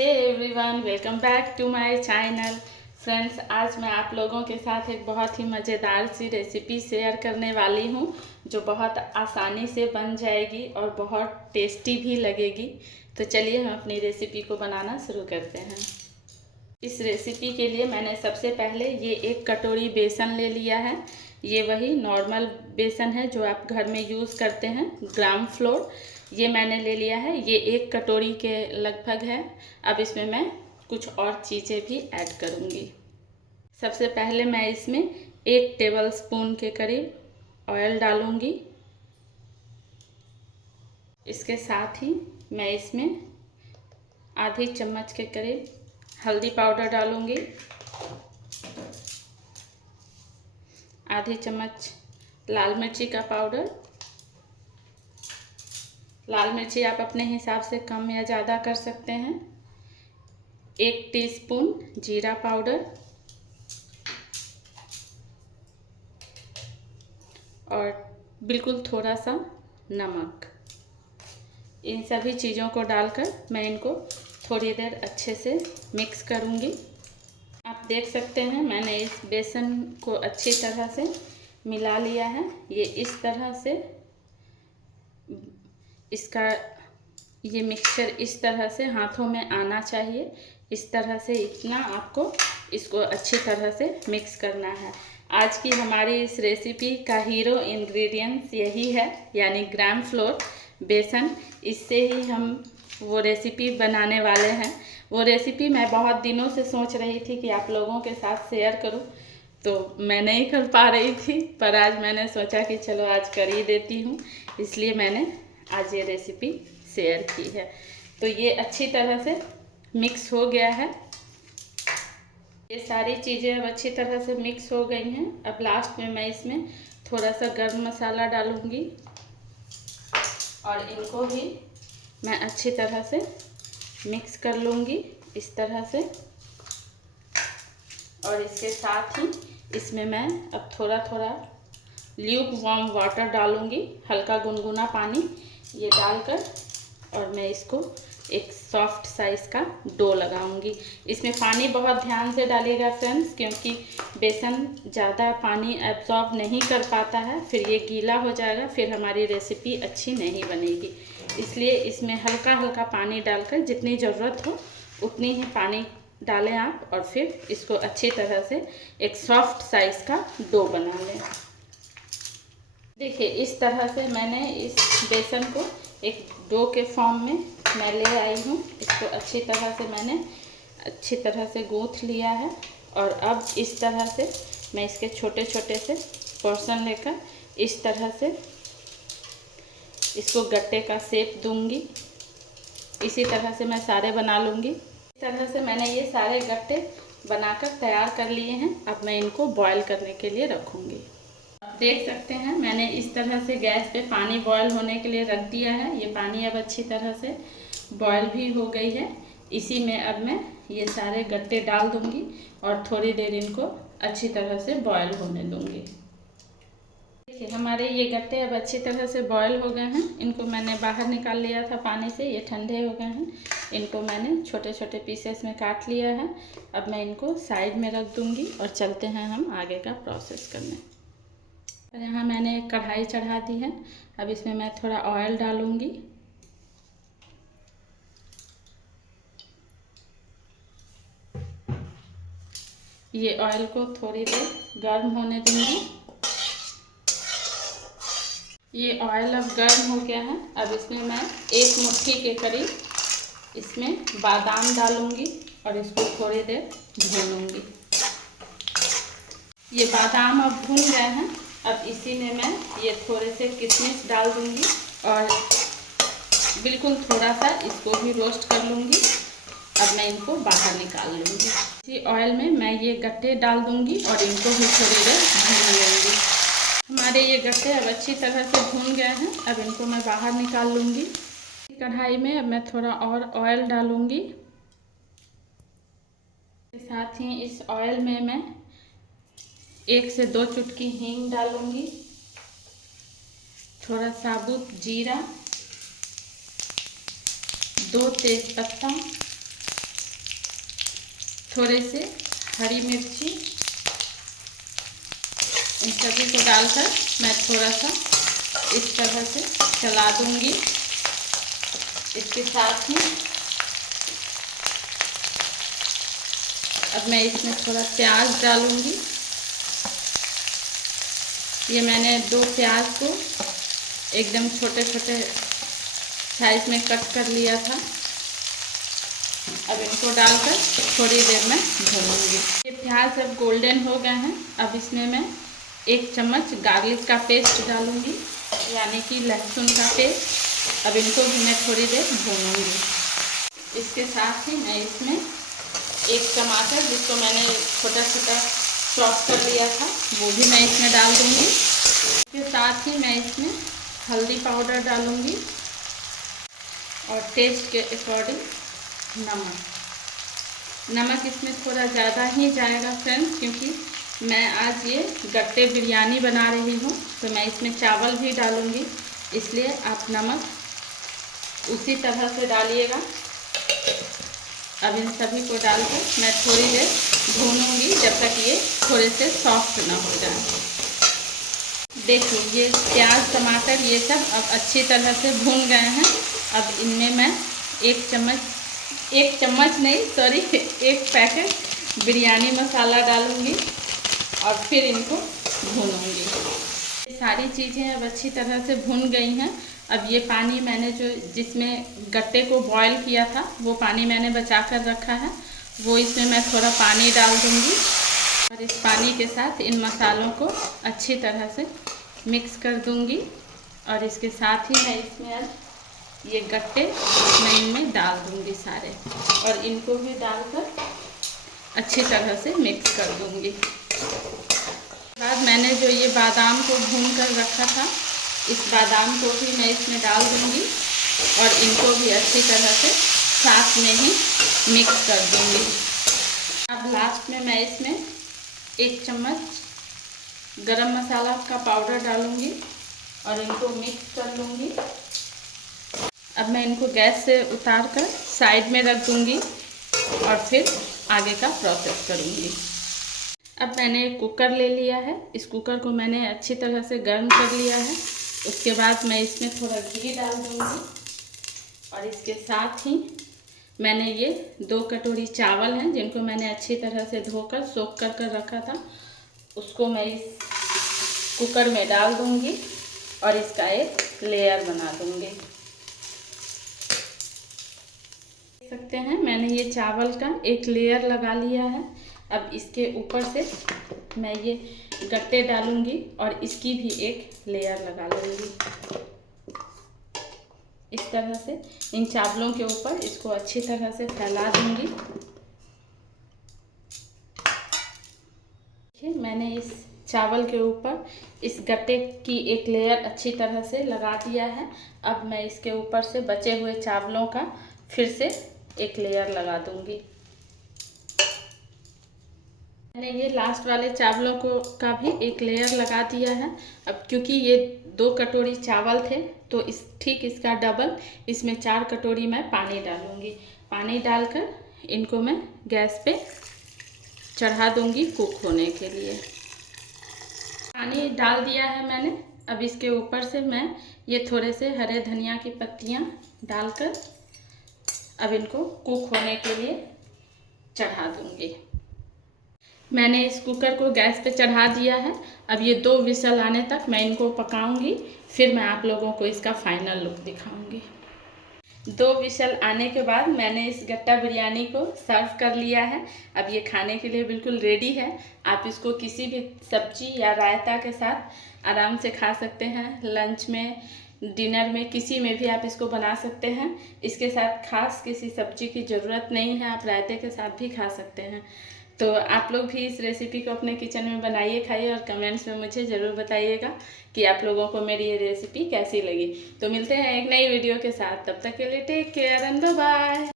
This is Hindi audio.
Hey everyone, welcome back to my channel. Friends, आज मैं आप लोगों के साथ एक बहुत ही मज़ेदार सी रेसिपी शेयर करने वाली हूँ जो बहुत आसानी से बन जाएगी और बहुत टेस्टी भी लगेगी। तो चलिए हम अपनी रेसिपी को बनाना शुरू करते हैं। इस रेसिपी के लिए मैंने सबसे पहले ये 1 कटोरी बेसन ले लिया है। ये वही नॉर्मल बेसन है जो आप घर में यूज़ करते हैं, ग्राम फ्लोर। ये मैंने ले लिया है, ये 1 कटोरी के लगभग है। अब इसमें मैं कुछ और चीज़ें भी ऐड करूँगी। सबसे पहले मैं इसमें 1 टेबलस्पून के करीब ऑयल डालूँगी। इसके साथ ही मैं इसमें आधी चम्मच के करीब हल्दी पाउडर डालूँगी, आधी चम्मच लाल मिर्ची का पाउडर। लाल मिर्ची आप अपने हिसाब से कम या ज़्यादा कर सकते हैं। 1 टीस्पून जीरा पाउडर और बिल्कुल थोड़ा सा नमक। इन सभी चीज़ों को डालकर मैं इनको थोड़ी देर अच्छे से मिक्स करूँगी। आप देख सकते हैं मैंने इस बेसन को अच्छी तरह से मिला लिया है। ये इस तरह से ये मिक्सचर इस तरह से हाथों में आना चाहिए। इस तरह से इतना आपको इसको अच्छी तरह से मिक्स करना है। आज की हमारी इस रेसिपी का हीरो इंग्रेडिएंट्स यही है, यानी ग्राम फ्लोर बेसन। इससे ही हम वो रेसिपी बनाने वाले हैं। वो रेसिपी मैं बहुत दिनों से सोच रही थी कि आप लोगों के साथ शेयर करूं, तो मैं नहीं कर पा रही थी, पर आज मैंने सोचा कि चलो आज कर ही देती हूं, इसलिए मैंने आज ये रेसिपी शेयर की है। तो ये अच्छी तरह से मिक्स हो गया है। ये सारी चीज़ें अब अच्छी तरह से मिक्स हो गई हैं। अब लास्ट में मैं इसमें थोड़ा सा गरम मसाला डालूँगी और इनको भी मैं अच्छी तरह से मिक्स कर लूँगी इस तरह से। और इसके साथ ही इसमें मैं अब थोड़ा थोड़ा ल्यूक वार्म वाटर डालूँगी, हल्का गुनगुना पानी ये डालकर, और मैं इसको एक सॉफ्ट साइज़ का डो लगाऊंगी। इसमें पानी बहुत ध्यान से डालिएगा फ्रेंड्स, क्योंकि बेसन ज़्यादा पानी एब्जॉर्ब नहीं कर पाता है, फिर ये गीला हो जाएगा, फिर हमारी रेसिपी अच्छी नहीं बनेगी। इसलिए इसमें हल्का हल्का पानी डालकर जितनी ज़रूरत हो उतनी ही पानी डालें आप, और फिर इसको अच्छी तरह से एक सॉफ्ट साइज़ का डो बना लें। देखिए इस तरह से मैंने इस बेसन को एक डो के फॉर्म में मैं ले आई हूँ। इसको अच्छी तरह से मैंने अच्छी तरह से गूँथ लिया है, और अब इस तरह से मैं इसके छोटे छोटे से पोर्शन लेकर इस तरह से इसको गट्टे का शेप दूंगी। इसी तरह से मैं सारे बना लूँगी। इस तरह से मैंने ये सारे गट्टे बनाकर तैयार कर लिए हैं। अब मैं इनको बॉयल करने के लिए रखूँगी। देख सकते हैं मैंने इस तरह से गैस पे पानी बॉयल होने के लिए रख दिया है। ये पानी अब अच्छी तरह से बॉयल भी हो गई है। इसी में अब मैं ये सारे गट्टे डाल दूंगी और थोड़ी देर इनको अच्छी तरह से बॉयल होने दूंगी। देखिए हमारे ये गट्टे अब अच्छी तरह से बॉयल हो गए हैं। इनको मैंने बाहर निकाल लिया था पानी से, ये ठंडे हो गए हैं। इनको मैंने छोटे छोटे पीसेस में काट लिया है। अब मैं इनको साइड में रख दूंगी और चलते हैं हम आगे का प्रोसेस करने। और यहाँ मैंने एक कढ़ाई चढ़ा दी है। अब इसमें मैं थोड़ा ऑयल डालूंगी। ये ऑयल को थोड़ी देर गर्म होने दूंगी। ये ऑयल अब गर्म हो गया है। अब इसमें मैं 1 मुट्ठी के करीब इसमें बादाम डालूंगी और इसको थोड़ी देर भूनूंगी। ये बादाम अब भून गए हैं। अब इसी में मैं ये थोड़े से किशमिश डाल दूंगी और बिल्कुल थोड़ा सा इसको भी रोस्ट कर लूँगी। अब मैं इनको बाहर निकाल लूँगी। इसी ऑयल में मैं ये गट्टे डाल दूँगी और इनको भी थोड़ी देर भून लूँगी। हमारे ये गट्टे अब अच्छी तरह से भून गए हैं। अब इनको मैं बाहर निकाल लूँगी। कढ़ाई में अब मैं थोड़ा और ऑयल डालूँगी। साथ ही इस ऑयल में मैं 1 से 2 चुटकी हींग डालूँगी, थोड़ा साबुत जीरा, 2 तेज़पत्ता थोड़े से हरी मिर्ची, इन सभी को डालकर मैं थोड़ा सा इस तरह से चला दूंगी। इसके साथ ही अब मैं इसमें थोड़ा प्याज डालूंगी। ये मैंने 2 प्याज को एकदम छोटे छोटे साइज में कट कर लिया था। अब इनको डालकर थोड़ी देर में भूनूंगी। ये प्याज अब गोल्डन हो गए हैं। अब इसमें मैं 1 चम्मच गार्लिक का पेस्ट डालूंगी, यानी कि लहसुन का पेस्ट। अब इनको भी मैं थोड़ी देर भूनूंगी। इसके साथ ही मैं इसमें 1 टमाटर, जिसको मैंने छोटा छोटा चॉप कर लिया था, वो भी मैं इसमें डाल दूंगी। इसके साथ ही मैं इसमें हल्दी पाउडर डालूंगी और टेस्ट के अकॉर्डिंग नमक इसमें थोड़ा ज़्यादा ही जाएगा फ्रेंड्स, क्योंकि मैं आज ये गट्टे बिरयानी बना रही हूँ, तो मैं इसमें चावल भी डालूंगी, इसलिए आप नमक उसी तरह से डालिएगा। अब इन सभी को डालकर मैं थोड़ी देर भूनूंगी, जब तक ये थोड़े से सॉफ्ट ना हो जाए। देखिए ये प्याज टमाटर ये सब अब अच्छी तरह से भून गए हैं। अब इनमें मैं 1 चम्मच नहीं, सॉरी 1 पैकेट बिरयानी मसाला डालूंगी और फिर इनको भूनूंगी। ये सारी चीज़ें अब अच्छी तरह से भून गई हैं। अब ये पानी मैंने जिसमें गट्टे को बॉईल किया था, वो पानी मैंने बचा कर रखा है, वो इसमें मैं थोड़ा पानी डाल दूंगी और इस पानी के साथ इन मसालों को अच्छी तरह से मिक्स कर दूंगी। और इसके साथ ही मैं इसमें अब ये गट्टे मैं इनमें डाल दूंगी सारे, और इनको भी डालकर अच्छी तरह से मिक्स कर दूंगी। बाद मैंने जो ये बादाम को भून कर रखा था, इस बादाम को भी मैं इसमें डाल दूंगी और इनको भी अच्छी तरह से साथ में ही मिक्स कर दूंगी। अब लास्ट में मैं इसमें 1 चम्मच गरम मसाला का पाउडर डालूंगी और इनको मिक्स कर लूँगी। अब मैं इनको गैस से उतार कर साइड में रख दूंगी और फिर आगे का प्रोसेस करूँगी। अब मैंने एक कुकर ले लिया है। इस कुकर को मैंने अच्छी तरह से गर्म कर लिया है। उसके बाद मैं इसमें थोड़ा घी डाल दूँगी और इसके साथ ही मैंने ये 2 कटोरी चावल हैं, जिनको मैंने अच्छी तरह से धोकर सोख कर रखा था, उसको मैं इस कुकर में डाल दूँगी और इसका एक लेयर बना दूँगी। देख सकते हैं मैंने ये चावल का एक लेयर लगा लिया है। अब इसके ऊपर से मैं ये गट्टे डालूंगी और इसकी भी एक लेयर लगा लूँगी। इस तरह से इन चावलों के ऊपर इसको अच्छी तरह से फैला दूंगी। मैंने इस चावल के ऊपर इस गट्टे की एक लेयर अच्छी तरह से लगा दिया है। अब मैं इसके ऊपर से बचे हुए चावलों का फिर से एक लेयर लगा दूंगी। मैंने ये लास्ट वाले चावलों का भी एक लेयर लगा दिया है। अब क्योंकि ये 2 कटोरी चावल थे, तो ठीक इसका डबल इसमें 4 कटोरी मैं पानी डालूंगी। पानी डालकर इनको मैं गैस पे चढ़ा दूंगी कुक होने के लिए। पानी डाल दिया है मैंने। अब इसके ऊपर से मैं ये थोड़े से हरे धनिया की पत्तियां डालकर अब इनको कुक होने के लिए चढ़ा दूंगी। मैंने इस कुकर को गैस पे चढ़ा दिया है। अब ये 2 विसल आने तक मैं इनको पकाऊंगी, फिर मैं आप लोगों को इसका फाइनल लुक दिखाऊंगी। 2 विसल आने के बाद मैंने इस गट्टा बिरयानी को सर्व कर लिया है। अब ये खाने के लिए बिल्कुल रेडी है। आप इसको किसी भी सब्जी या रायता के साथ आराम से खा सकते हैं। लंच में, डिनर में, किसी में भी आप इसको बना सकते हैं। इसके साथ खास किसी सब्जी की ज़रूरत नहीं है, आप रायते के साथ भी खा सकते हैं। तो आप लोग भी इस रेसिपी को अपने किचन में बनाइए, खाइए और कमेंट्स में मुझे ज़रूर बताइएगा कि आप लोगों को मेरी ये रेसिपी कैसी लगी। तो मिलते हैं एक नई वीडियो के साथ, तब तक के लिए टेक केयर एंड बाय।